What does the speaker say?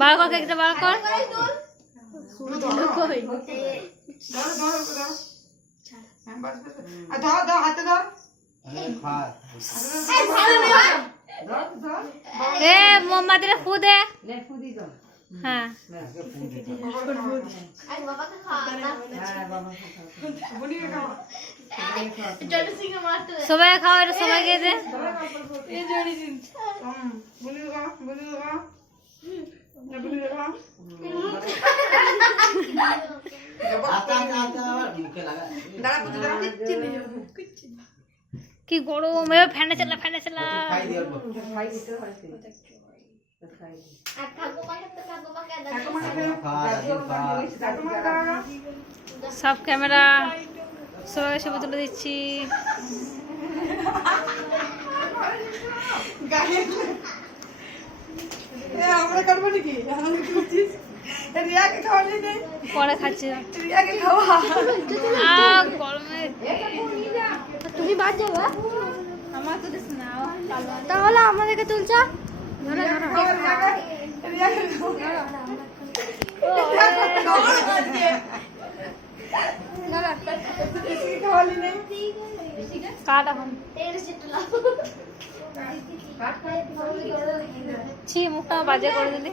বার কর কেকটা বার কর। এ মোমবাতিটা ফু দে। হ্যাঁ সবাই খাও, এটা সবাইকে দে। কি গরম, এবার ফ্যানে চালা, ফ্যানে চালা। সব ক্যামেরা সবাইকে ছবি তুলে দিচ্ছি। পরে খাচ্ছি গরমে। তুমি বাদ যাবে তাহলে আমাদেরকে তুলছ। কাট এখন ছি, মুখটা বাজে করে দিলি।